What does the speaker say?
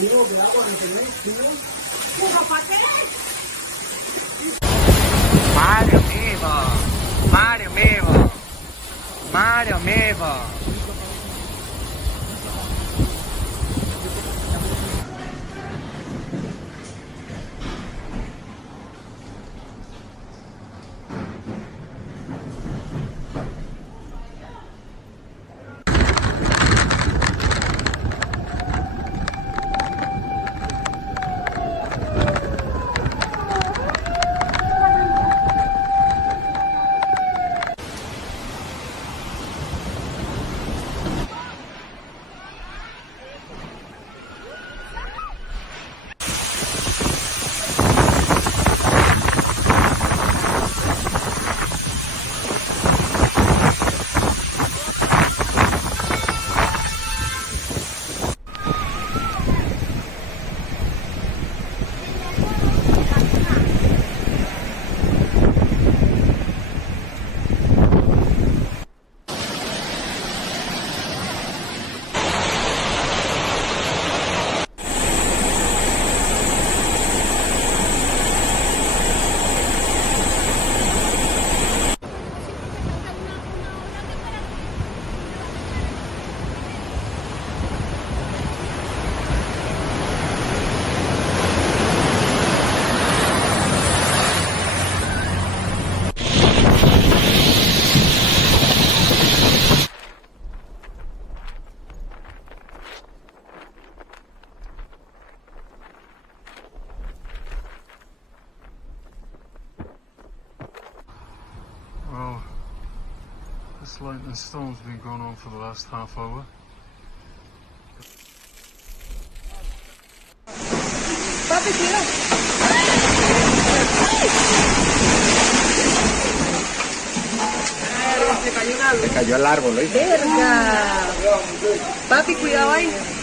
Mario vivo! Mario vivo! Mario vivo! Well, this lightning storm's been going on for the last half hour. Papi, tira. Se cayó un árbol. Se cayó el árbol, ¿oíste? Verga. Papi, cuidado ahí.